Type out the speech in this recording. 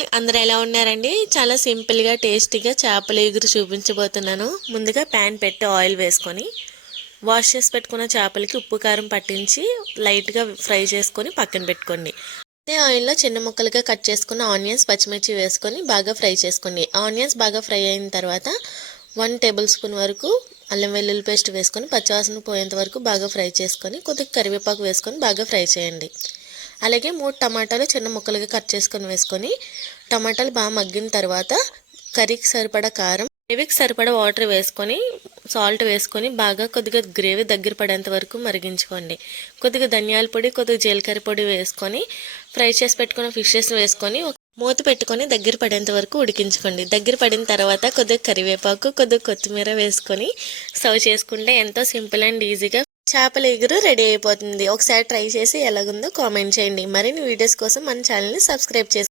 All అందరూ ఎలా ఉన్నారండి? చాలా సింపుల్గా టేస్టీగా చేపల ఎగురు చూపించబోతున్నాను. ముందుగా ప్యాన్ పెట్టి ఆయిల్ వేసుకొని వాష్ చేసి పెట్టుకున్న చేపలకి ఉప్పు కారం పట్టించి లైట్గా ఫ్రై చేసుకొని పక్కన పెట్టుకోండి. అదే ఆయిల్లో చిన్న ముక్కలుగా కట్ చేసుకున్న ఆనియన్స్ పచ్చిమిర్చి వేసుకొని బాగా ఫ్రై చేసుకోండి. ఆనియన్స్ బాగా ఫ్రై అయిన తర్వాత 1 టేబుల్ స్పూన్ వరకు అల్లం వెల్లుల్లి పేస్ట్ వేసుకొని పచ్చివాసన పోయేంత వరకు బాగా ఫ్రై చేసుకొని కొద్దిగా కరివేపాకు వేసుకొని బాగా ఫ్రై చేయండి. అలాగే 3 టమాటాలు చిన్న ముక్కలుగా కట్ చేసుకొని వేసుకొని టమాటాలు బాగా మగ్గిన తర్వాత కర్రీకి సరిపడా కారం, గ్రేవీకి సరిపడా వాటర్ వేసుకొని సాల్ట్ వేసుకొని బాగా కొద్దిగా గ్రేవీ దగ్గర పడేంత వరకు మరిగించుకోండి. కొద్దిగా ధనియాల పొడి, కొద్దిగా జీలకర్ర పొడి వేసుకొని ఫ్రై చేసి పెట్టుకున్న ఫిషెస్ వేసుకొని మూత పెట్టుకొని దగ్గర పడేంత వరకు ఉడికించుకోండి. దగ్గర పడిన తర్వాత కొద్దిగా కరివేపాకు, కొద్దిగా కొత్తిమీర వేసుకొని సర్వ్ చేసుకుంటే ఎంతో సింపుల్ అండ్ ఈజీగా చేపల ఎగురు రెడీ అయిపోతుంది. ఒకసారి ట్రై చేసి ఎలాగుందో కామెంట్ చేయండి. మరిన్ని వీడియోస్ కోసం మన ఛానల్ని సబ్స్క్రైబ్ చేసుకోండి.